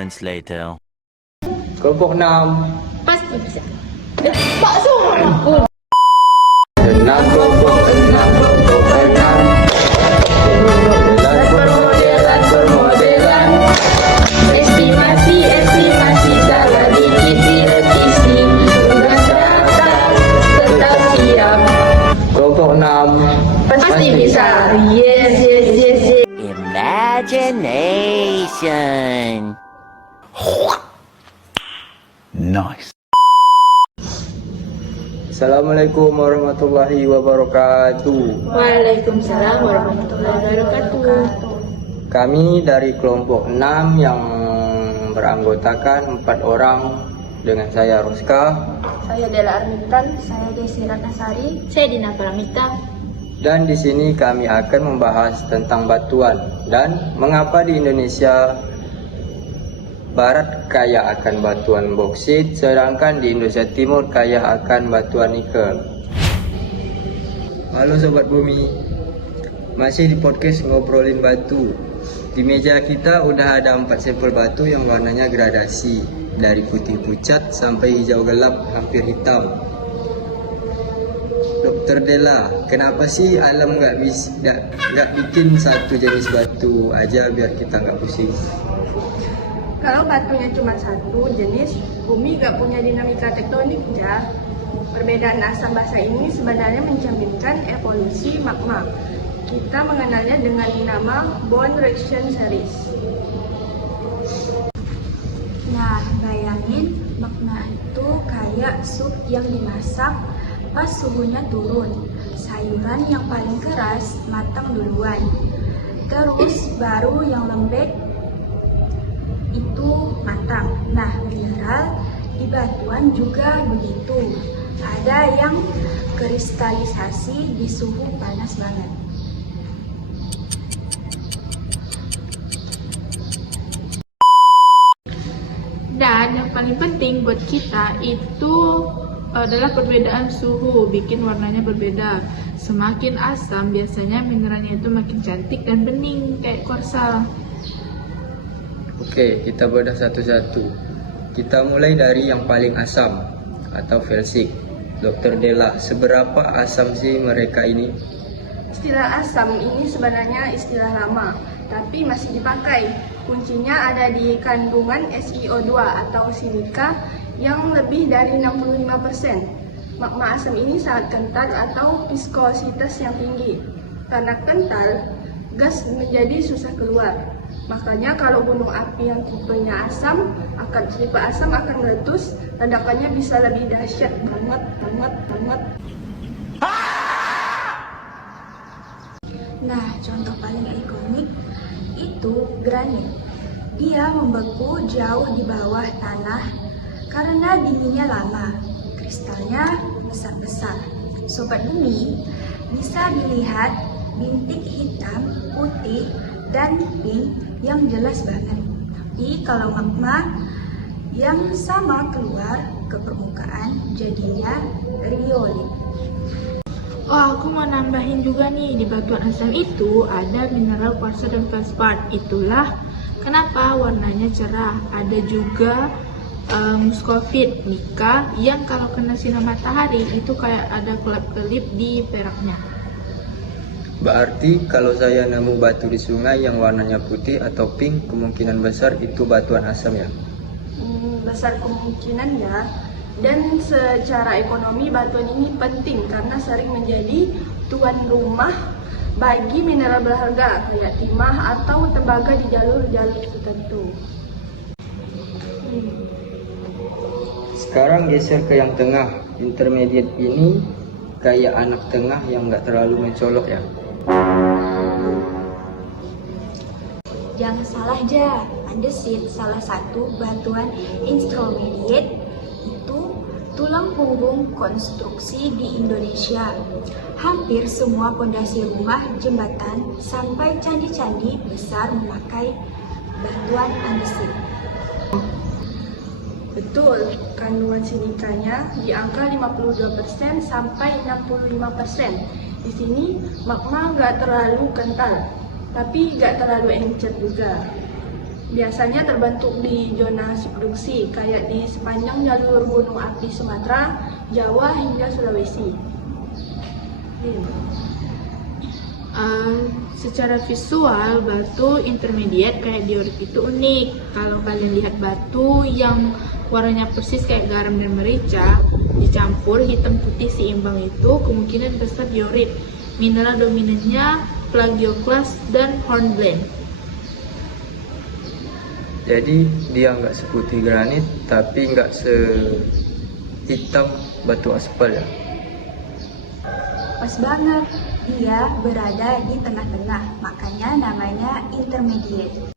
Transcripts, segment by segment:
moments later. Kelompok 6. Pasti bisa. Pak Sumarno. Enam kelompok 6, kelompok 6. Bermodelan. Estimasi, salah dikit direvisi. Tugas tetap siap. Kelompok 6. Pasti bisa. Yes. Imagination. Nice. Assalamualaikum warahmatullahi wabarakatuh. Waalaikumsalam warahmatullahi wabarakatuh. Kami dari kelompok 6 yang beranggotakan 4 orang dengan saya Roska Saya Dela Armitan, saya Desi Ratnasari, saya Dina Paramita. dan di sini kami akan membahas tentang batuan dan mengapa di Indonesia Barat kaya akan batuan boksit sedangkan di Indonesia Timur kaya akan batuan nikel. Halo Sobat Bumi, masih di podcast ngobrolin batu. Di meja kita udah ada 4 sampel batu yang warnanya gradasi, dari putih pucat sampai hijau gelap hampir hitam. Dokter Dela, kenapa sih alam nggak bikin satu jenis batu aja biar kita nggak pusing? Kalau batunya cuma satu jenis, bumi nggak punya dinamika tektonik ya. Perbedaan asam basa ini sebenarnya mencerminkan evolusi magma. Kita mengenalnya dengan nama Bone Reaction Series. Nah, bayangin magma itu kayak sup yang dimasak pas suhunya turun. Sayuran yang paling keras matang duluan. Terus baru yang lembek itu matang. Nah, mineral di batuan juga begitu. Ada yang kristalisasi di suhu panas banget. Dan yang paling penting buat kita itu adalah perbedaan suhu, bikin warnanya berbeda. Semakin asam biasanya mineralnya itu makin cantik dan bening kayak korsal. Oke, kita bedah satu-satu. Kita mulai dari yang paling asam atau felsik. Dokter Dela, seberapa asam sih mereka ini? Istilah asam ini sebenarnya istilah lama, tapi masih dipakai. Kuncinya ada di kandungan SiO2 atau silika yang lebih dari 65%. Magma asam ini sangat kental atau viskositas yang tinggi. Karena kental, gas menjadi susah keluar. Makanya kalau gunung api yang tipenya asam, tipe asam akan meletus, ledakannya bisa lebih dahsyat banget. Nah, contoh paling ikonik itu granit. Dia membeku jauh di bawah tanah karena dinginnya lama. Kristalnya besar-besar. Sobat Bumi, bisa dilihat bintik hitam, putih, dan pink yang jelas banget. Tapi kalau magma yang sama keluar ke permukaan jadinya riolit. Oh, aku mau nambahin juga nih, di batuan asam itu ada mineral kuarsa dan feldspar. Itulah kenapa warnanya cerah. Ada juga muskovit, nika, yang kalau kena sinar matahari itu kayak ada kelap-kelip di peraknya. Berarti kalau saya nemu batu di sungai yang warnanya putih atau pink, kemungkinan besar itu batuan asam ya? Besar kemungkinan ya. Dan secara ekonomi batuan ini penting karena sering menjadi tuan rumah bagi mineral berharga kayak timah atau tembaga di jalur-jalur tertentu. Sekarang geser ke yang tengah. Intermediate ini kayak anak tengah yang nggak terlalu mencolok ya. Jangan salah aja, andesit salah satu batuan intermediate itu tulang punggung konstruksi di Indonesia. Hampir semua pondasi rumah, jembatan, sampai candi-candi besar memakai batuan andesit. Betul, kandungan silikanya di angka 52% sampai 65%. Di sini magma nggak terlalu kental, tapi nggak terlalu encer juga. Biasanya terbentuk di zona subduksi, kayak di sepanjang jalur gunung api Sumatera, Jawa hingga Sulawesi. Secara visual, batu intermediate kayak diorit itu unik. Kalau kalian lihat batu yang warnanya persis kayak garam dan merica, dicampur hitam putih seimbang itu kemungkinan besar diorit. Mineral dominannya plagioclase dan hornblende. Jadi dia nggak seputih granit, tapi nggak sehitam batu aspal ya. Pas banget, dia berada di tengah-tengah, makanya namanya intermediate.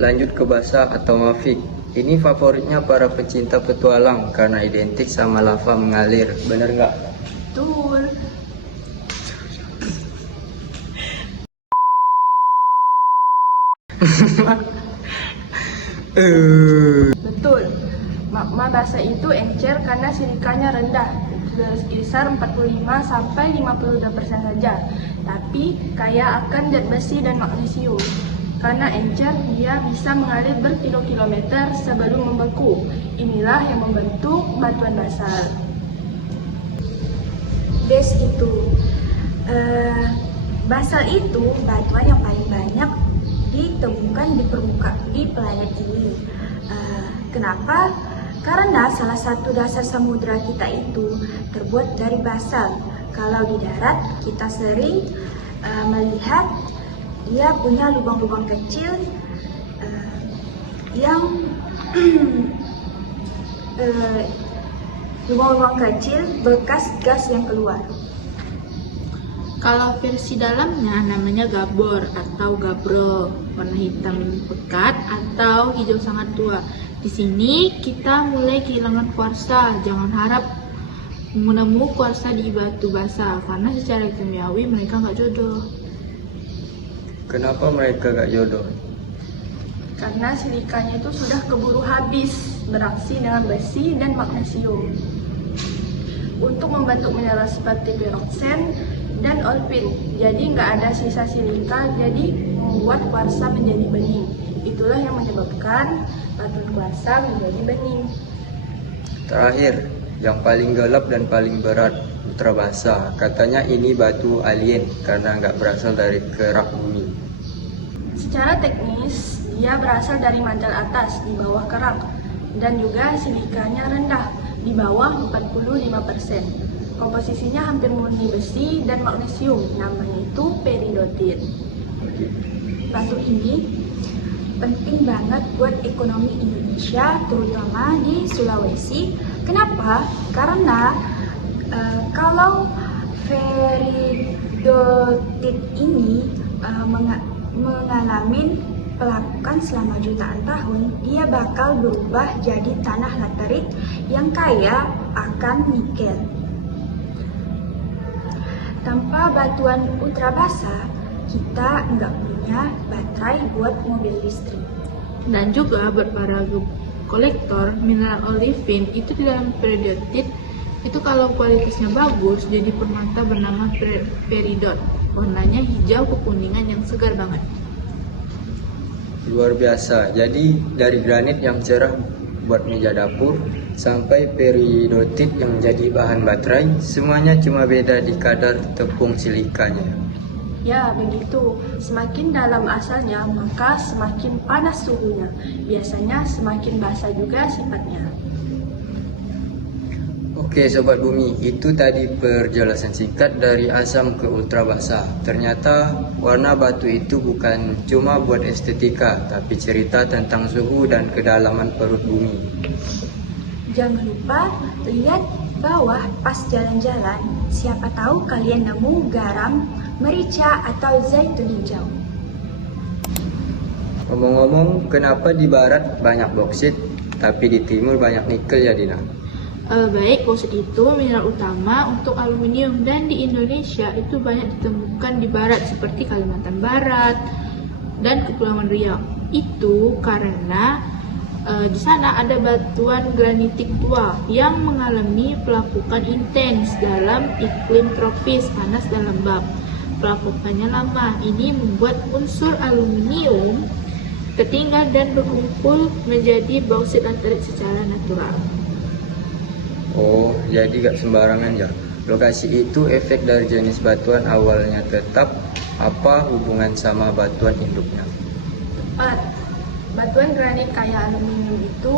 Lanjut ke basa atau mafik. Ini favoritnya para pecinta petualang karena identik sama lava mengalir. Bener nggak? Betul. Betul, magma basa itu encer karena silikanya rendah, sekitar 45-52% saja, tapi kaya akan zat besi dan magnesium. Karena encer, dia bisa mengalir berkilo-kilometer sebelum membeku. Inilah yang membentuk batuan basal. Des itu. Basal itu batuan yang paling banyak ditemukan di planet ini. Kenapa? Karena salah satu dasar samudra kita itu terbuat dari basal. Kalau di darat kita sering melihat dia punya lubang-lubang kecil yang lubang-lubang kecil bekas gas yang keluar. Kalau versi dalamnya namanya gabor atau gabbro, warna hitam pekat atau hijau sangat tua. Di sini kita mulai kehilangan kuarsa. Jangan harap menemu kuarsa di batu basa karena secara kimiawi mereka nggak jodoh. Kenapa mereka gak jodoh? Karena silikanya itu sudah keburu habis bereaksi dengan besi dan magnesium untuk membentuk mineral seperti piroksen dan olivin. Jadi nggak ada sisa silika, jadi membuat kuarsa menjadi bening. Itulah yang menyebabkan batu kuarsa menjadi bening. Terakhir, yang paling gelap dan paling berat, ultra basa. Katanya ini batu alien karena nggak berasal dari kerak bumi. Secara teknis, dia berasal dari mantel atas di bawah kerak dan juga silikanya rendah di bawah 45%. Komposisinya hampir murni besi dan magnesium, namanya itu peridotit. Batu ini penting banget buat ekonomi Indonesia, terutama di Sulawesi. Kenapa? Karena kalau peridotit ini mengalami pelapukan selama jutaan tahun, dia bakal berubah jadi tanah laterit yang kaya akan nikel. Tanpa batuan ultra basa, kita nggak punya baterai buat mobil listrik. Dan juga buat para kolektor, mineral olivin itu di dalam peridotit itu kalau kualitasnya bagus jadi permata bernama peridot. Warnanya hijau kekuningan yang segar banget. Luar biasa. Jadi dari granit yang cerah buat meja dapur sampai peridotit yang jadi bahan baterai, semuanya cuma beda di kadar tepung silikanya. Ya, begitu. Semakin dalam asalnya, maka semakin panas suhunya. Biasanya semakin basah juga sifatnya. Oke Sobat Bumi, itu tadi perjelasan singkat dari asam ke ultra basa. Ternyata warna batu itu bukan cuma buat estetika, tapi cerita tentang suhu dan kedalaman perut bumi. Jangan lupa lihat bawah pas jalan-jalan, siapa tahu kalian nemu garam, merica, atau zaitun hijau. Ngomong-ngomong, kenapa di barat banyak boksit, tapi di timur banyak nikel ya Dina? Baik, boksit itu mineral utama untuk aluminium dan di Indonesia itu banyak ditemukan di barat seperti Kalimantan Barat dan Kepulauan Riau. Itu karena di sana ada batuan granitik tua yang mengalami pelapukan intens dalam iklim tropis panas dan lembab. Pelapukannya lama. Ini membuat unsur aluminium tertinggal dan berkumpul menjadi bauksit laterit secara natural. Oh, jadi gak sembarangan ya. Lokasi itu efek dari jenis batuan awalnya tetap, apa hubungan sama batuan induknya? 4. Batuan granit kaya aluminium itu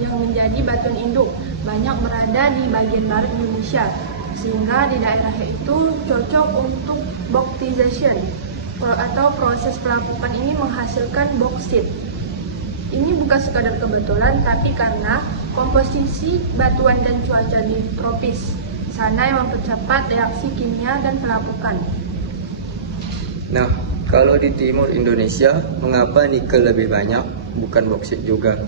yang menjadi batuan induk banyak berada di bagian barat Indonesia, sehingga di daerah itu cocok untuk bauxitization atau proses pelapukan ini menghasilkan bauksit. Ini bukan sekadar kebetulan, tapi karena komposisi batuan dan cuaca di tropis sana yang mempercepat reaksi kimia dan pelapukan. Nah, kalau di timur Indonesia, mengapa nikel lebih banyak, bukan bauksit juga?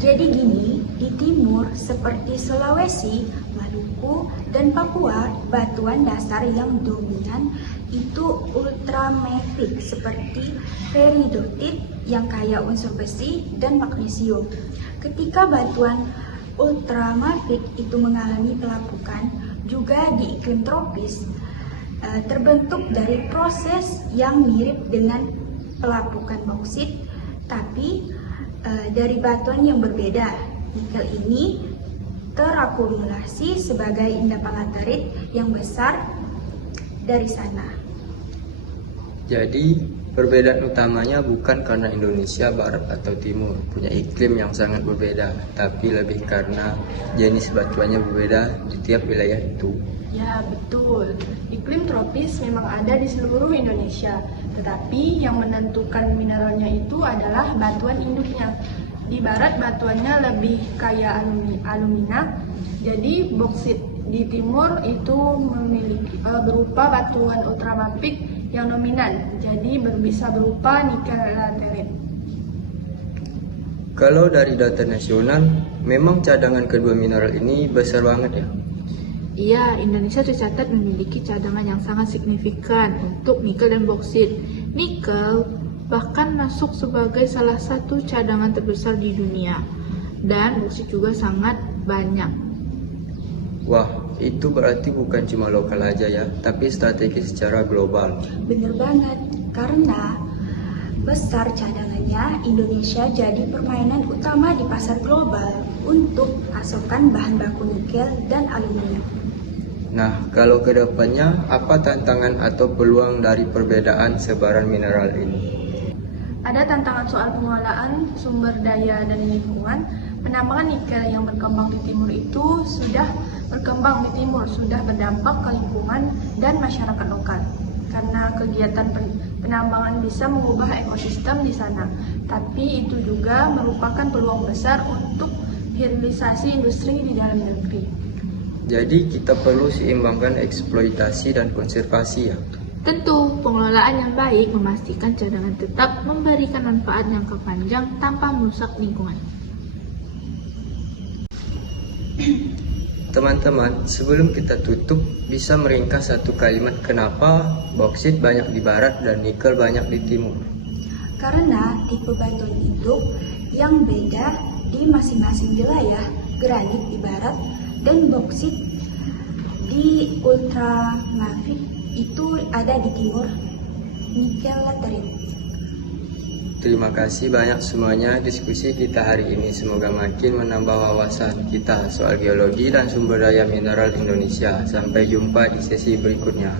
Jadi gini, di timur seperti Sulawesi, Maluku, dan Papua, batuan dasar yang dominan itu ultramafic seperti peridotit yang kaya unsur besi dan magnesium. Ketika batuan ultramafic itu mengalami pelapukan, juga di iklim tropis, terbentuk dari proses yang mirip dengan pelapukan bauksit, tapi dari batuan yang berbeda. Nikel ini terakumulasi sebagai endapan laterit yang besar dari sana. Jadi, perbedaan utamanya bukan karena Indonesia barat atau timur punya iklim yang sangat berbeda, tapi lebih karena jenis batuannya berbeda di tiap wilayah itu. Ya, betul. Iklim tropis memang ada di seluruh Indonesia, tetapi yang menentukan mineralnya itu adalah batuan induknya. Di barat batuannya lebih kaya alumina, jadi bauksit. Di timur itu memiliki berupa batuan ultramafic yang dominan, jadi bisa berupa nikel laterit. Kalau dari data nasional, memang cadangan kedua mineral ini besar banget ya. Iya, Indonesia tercatat memiliki cadangan yang sangat signifikan untuk nikel dan bauksit. Nikel bahkan masuk sebagai salah satu cadangan terbesar di dunia, dan bauksit juga sangat banyak. Wah, itu berarti bukan cuma lokal aja ya, tapi strategi secara global. Bener banget, karena besar cadangannya, Indonesia jadi permainan utama di pasar global untuk pasokan bahan baku nikel dan aluminium. Nah, kalau ke depannya, apa tantangan atau peluang dari perbedaan sebaran mineral ini? Ada tantangan soal pengelolaan sumber daya dan lingkungan. Penambangan nikel yang berkembang di timur itu sudah berdampak ke lingkungan dan masyarakat lokal. Karena kegiatan penambangan bisa mengubah ekosistem di sana, tapi itu juga merupakan peluang besar untuk hilirisasi industri di dalam negeri. Jadi kita perlu seimbangkan eksploitasi dan konservasi ya. Tentu, pengelolaan yang baik memastikan cadangan tetap memberikan manfaat jangka panjang tanpa merusak lingkungan. Teman-teman, sebelum kita tutup, bisa meringkas satu kalimat kenapa bauksit banyak di barat dan nikel banyak di timur? Karena tipe batuan induk yang beda di masing-masing wilayah, granit di barat dan bauksit di ultramafic itu ada di timur, nikel laterit. Terima kasih banyak semuanya diskusi kita hari ini. Semoga makin menambah wawasan kita soal geologi dan sumber daya mineral Indonesia. Sampai jumpa di sesi berikutnya.